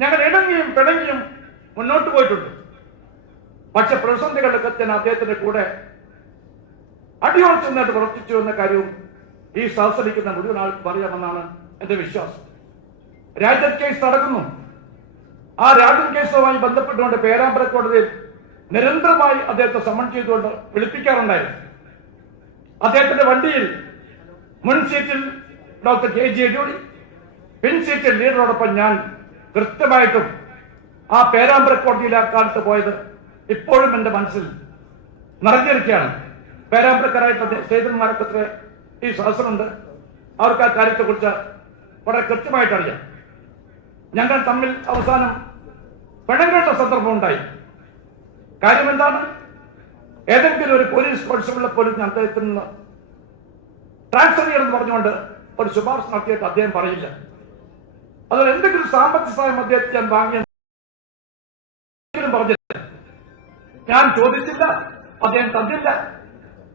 ഞങ്ങൾ ഇണങ്ങിയും പിണങ്ങിയും മുന്നോട്ട് പോയിട്ടുണ്ട്. പക്ഷെ പ്രതിസന്ധികളുടെ ഞാൻ അദ്ദേഹത്തിന്റെ കൂടെ അടിയോട് ചെന്നിട്ട് പ്രവർത്തിച്ചു എന്ന കാര്യവും ഈ സഹസ്രിക്കുന്ന മുഴുവൻ ആൾക്കും അറിയാമെന്നാണ് എന്റെ വിശ്വാസം. രാജ്യം കേസ് നടക്കുന്നു. ആ രാജ്യം കേസുമായി ബന്ധപ്പെട്ടുകൊണ്ട് പേരാമ്പ്ര കോടതിയിൽ നിരന്തരമായി അദ്ദേഹത്തെ സമൺ ചെയ്തുകൊണ്ട് വിളിപ്പിക്കാറുണ്ടായിരുന്നു. അദ്ദേഹത്തിന്റെ വണ്ടിയിൽ മുൻ സീറ്റിൽ ഡോക്ടർ കെ ജി യെഡിയൂരി, പിൻ സീറ്റിൽ ലീഡറോടൊപ്പം ഞാൻ കൃത്യമായിട്ടും ആ പേരാമ്പ്ര കോടതിയിൽ ആ കാലത്ത് പോയത് ഇപ്പോഴും എന്റെ മനസ്സിൽ നിറഞ്ഞിരിക്കുകയാണ്. പേരാമ്പ്രക്കാരായിട്ട് സേതന്മാരൊക്കെ ഈ സഹസ്രമുണ്ട്. അവർക്ക് ആ കാര്യത്തെക്കുറിച്ച് വളരെ കൃത്യമായിട്ട് അറിയാം. ഞങ്ങൾ തമ്മിൽ അവസാനം പിണങ്ങേണ്ട സന്ദർഭം ഉണ്ടായി. കാര്യം എന്താണ്? ഏതെങ്കിലും ഒരു പോലീസ് കോൺസ്റ്റബിളിനെ പോലും അദ്ദേഹത്തിൽ നിന്ന് ട്രാൻസ്ഫർ ചെയ്യണമെന്ന് പറഞ്ഞുകൊണ്ട് ഒരു ശുപാർശ നടത്തിയിട്ട് അദ്ദേഹം പറയില്ല. അതുപോലെ എന്തെങ്കിലും സാമ്പത്തിക സഹായം അദ്ദേഹത്തെ ഞാൻ വാങ്ങിയെങ്കിലും പറഞ്ഞില്ല. ഞാൻ ചോദിച്ചില്ല, അദ്ദേഹം തന്നില്ല.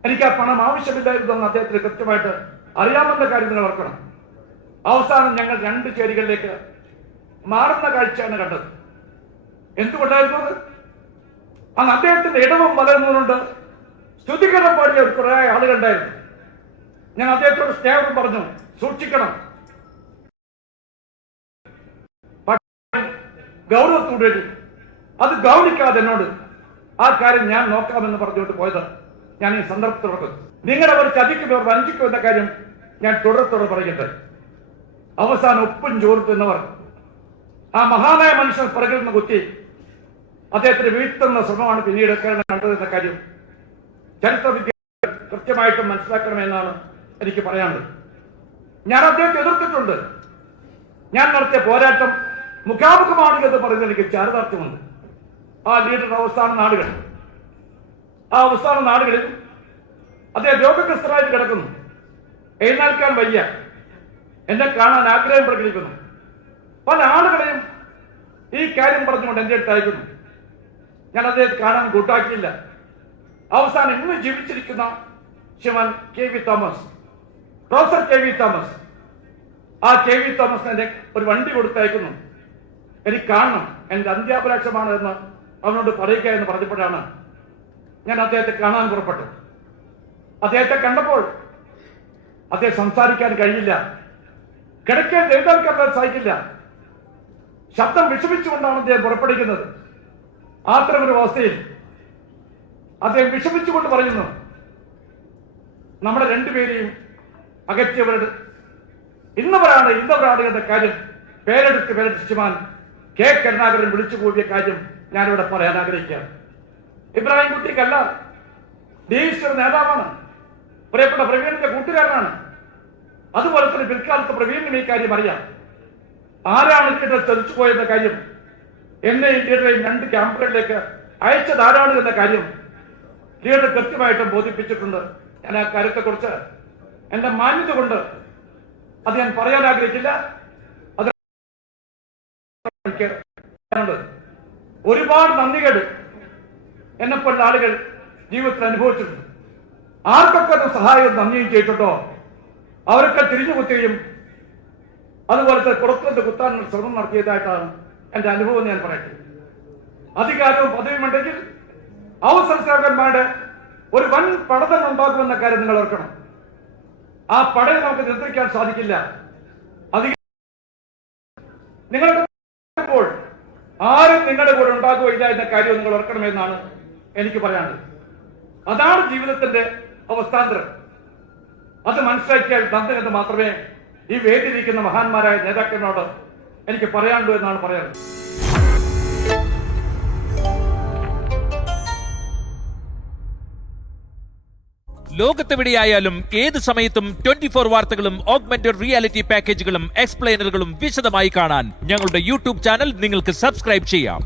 എനിക്ക് ആ പണം ആവശ്യമില്ലായിരുന്നെന്ന് അദ്ദേഹത്തിന് കൃത്യമായിട്ട് അറിയാമെന്ന കാര്യം നിങ്ങൾ ഓർക്കണം. അവസാനം ഞങ്ങൾ രണ്ട് ചേരികളിലേക്ക് മാറുന്ന കാഴ്ചയാണ് കണ്ടത്. എന്തുകൊണ്ടായിരുന്നു അത്? അന്ന് അദ്ദേഹത്തിന്റെ ഇടവും വളരുന്നതുകൊണ്ട് സ്തുതികരം പാടിയ കുറെ ആളുകളുണ്ടായിരുന്നു. ഞാൻ അദ്ദേഹത്തോട് സ്നേഹം പറഞ്ഞു, സൂക്ഷിക്കണം. ഗൗരവത്തോടെ അത് ഗൗനിക്കാതെ എന്നോട് ആ കാര്യം ഞാൻ നോക്കാമെന്ന് പറഞ്ഞുകൊണ്ട് പോയത് ഞാൻ ഈ സന്ദർഭത്തിൽ നിങ്ങളുടെ ഒരു ചതിക്കും അവർ വഞ്ചിക്കും എന്ന കാര്യം ഞാൻ തുടരത്തോടെ പറയട്ടെ. അവസാനം ഉപ്പും ചോറും തിന്നവർ ആ മഹാനായ മനുഷ്യൻ പിറകിൽ നിന്ന് കുത്തി അദ്ദേഹത്തിന് വീഴ്ത്തുന്ന ശ്രമമാണ് പിന്നീട് കേരളം കണ്ടതെന്ന കാര്യം ചരിത്ര വിദ്യാർത്ഥികൾ കൃത്യമായിട്ടും മനസ്സിലാക്കണമെന്നാണ് എനിക്ക് പറയാനുള്ളത്. ഞാൻ അദ്ദേഹത്തെ എതിർത്തിട്ടുണ്ട്. ഞാൻ നടത്തിയ പോരാട്ടം മുഖാമുഖമാണ് എന്ന് പറയുന്നത് എനിക്ക് ചാരിതാർത്ഥ്യമുണ്ട്. ആ ലീഡറുടെ ആ അവസാന നാടുകളിൽ അദ്ദേഹം രോഗഗ്രസ്തരായിട്ട് കിടക്കുന്നു. എഴുന്നേൽക്കാൻ വയ്യ. എന്നെ കാണാൻ ആഗ്രഹം പ്രകടിപ്പിക്കുന്നു. പല ആളുകളെയും ഈ കാര്യം പറഞ്ഞുകൊണ്ട് എന്റെ അടുത്ത് അയക്കുന്നു. ഞാൻ അദ്ദേഹത്തെ കാണാൻ കൂട്ടാക്കിയില്ല. അവസാനം ഇന്ന് ജീവിച്ചിരിക്കുന്ന Sriman K V Thomas, professor K V Thomas, ആ കെ വി തോമസിനെ ഒരു വണ്ടി കൊടുത്തയക്കുന്നു. എനിക്ക് കാണണം, എന്റെ അന്ത്യാഭിലാഷമാണ് എന്ന് അവനോട് പറയുക എന്ന് പറഞ്ഞപ്പോഴാണ് ഞാൻ അദ്ദേഹത്തെ കാണാൻ പുറപ്പെട്ടു. അദ്ദേഹത്തെ കണ്ടപ്പോൾ അദ്ദേഹം സംസാരിക്കാൻ കഴിയില്ല. കിടക്കാൻ എഴുതാൻ സാധിക്കില്ല. ശബ്ദം വിഷമിച്ചുകൊണ്ടാണ് അദ്ദേഹം പുറപ്പെടുവിക്കുന്നത്. അത്തരമൊരു അവസ്ഥയിൽ അദ്ദേഹം വിഷമിച്ചുകൊണ്ട് പറയുന്നു, നമ്മുടെ രണ്ടുപേരെയും അകറ്റിയവരുടെ ഇന്നവരാണ് എന്ന കാര്യം പേരെടുത്ത് ശ്രീമാൻ കെ കരുണാകരൻ വിളിച്ചു കൂടിയ കാര്യം ഞാനിവിടെ പറയാൻ ആഗ്രഹിക്കുകയാണ്. ഇബ്രാഹിം കുട്ടിക്കല്ല, ദേശീയ നേതാവാണ്, പ്രിയപ്പെട്ട പ്രവീണിന്റെ കൂട്ടുകാരനാണ്. അതുപോലെ തന്നെ പിൽക്കാലത്ത് പ്രവീണിനും ഈ കാര്യം അറിയാം. ആരാണ് ലീഡർ ചതിച്ചു പോയെന്ന കാര്യം, എന്നെയും ലീഡറെയും രണ്ട് ക്യാമ്പുകളിലേക്ക് അയച്ചത് ആരാണ് എന്ന കാര്യം ലീഡർ കൃത്യമായിട്ടും ബോധിപ്പിച്ചിട്ടുണ്ട്. ഞാൻ ആ കാര്യത്തെക്കുറിച്ച് എന്റെ മാന്യത കൊണ്ട് അത് ഞാൻ പറയാൻ ആഗ്രഹിക്കില്ല. അത് ഒരുപാട് നന്ദികേട് എന്നെപ്പോലുള്ള ആളുകൾ ജീവിതത്തിൽ അനുഭവിച്ചിട്ടുണ്ട്. ആർക്കൊക്കെ സഹായവും നന്ദിയും ചെയ്തിട്ടുണ്ടോ അവരൊക്കെ തിരിഞ്ഞുകുത്തുകയും അതുപോലത്തെ പുറത്തുനിന്ന് കുത്താനുള്ള ശ്രമം നടത്തിയതായിട്ടാണ് എന്റെ അനുഭവം ഞാൻ പറയട്ടെ. അധികാരവും പദവിയുമുണ്ടെങ്കിൽ അവസര സേവകന്മാരുടെ ഒരു വൻ പടതം ഉണ്ടാക്കുമെന്ന കാര്യം നിങ്ങൾ ഓർക്കണം. ആ പടയെ നമുക്ക് നിയന്ത്രിക്കാൻ സാധിക്കില്ല. നിങ്ങളുടെ ആരും നിങ്ങളുടെ കൂടെ ഉണ്ടാകുകയില്ല എന്ന കാര്യം നിങ്ങൾ ഓർക്കണമെന്നാണ് എനിക്ക് പറയാനുള്ളത്. അതാണ് ജീവിതത്തിന്റെ അവസ്ഥാന്തരം. അത് മനസ്സിലാക്കിയാൽ നന്ദി എന്ന് മാത്രമേ ഈ വേദിയിരിക്കുന്ന മഹാന്മാരായ നേതാക്കളോട് എനിക്ക് പറയാനുള്ളൂ എന്നാണ് പറയാനുള്ളത്. ലോകത്തെവിടെയായാലും ഏത് സമയത്തും 24 വാർത്തകളും ഓഗ്മെന്റഡ് റിയാലിറ്റി പാക്കേജുകളും എക്സ്പ്ലെയിനറുകളും വിശദമായി കാണാൻ ഞങ്ങളുടെ യൂട്യൂബ് ചാനൽ നിങ്ങൾക്ക് സബ്സ്ക്രൈബ് ചെയ്യാം.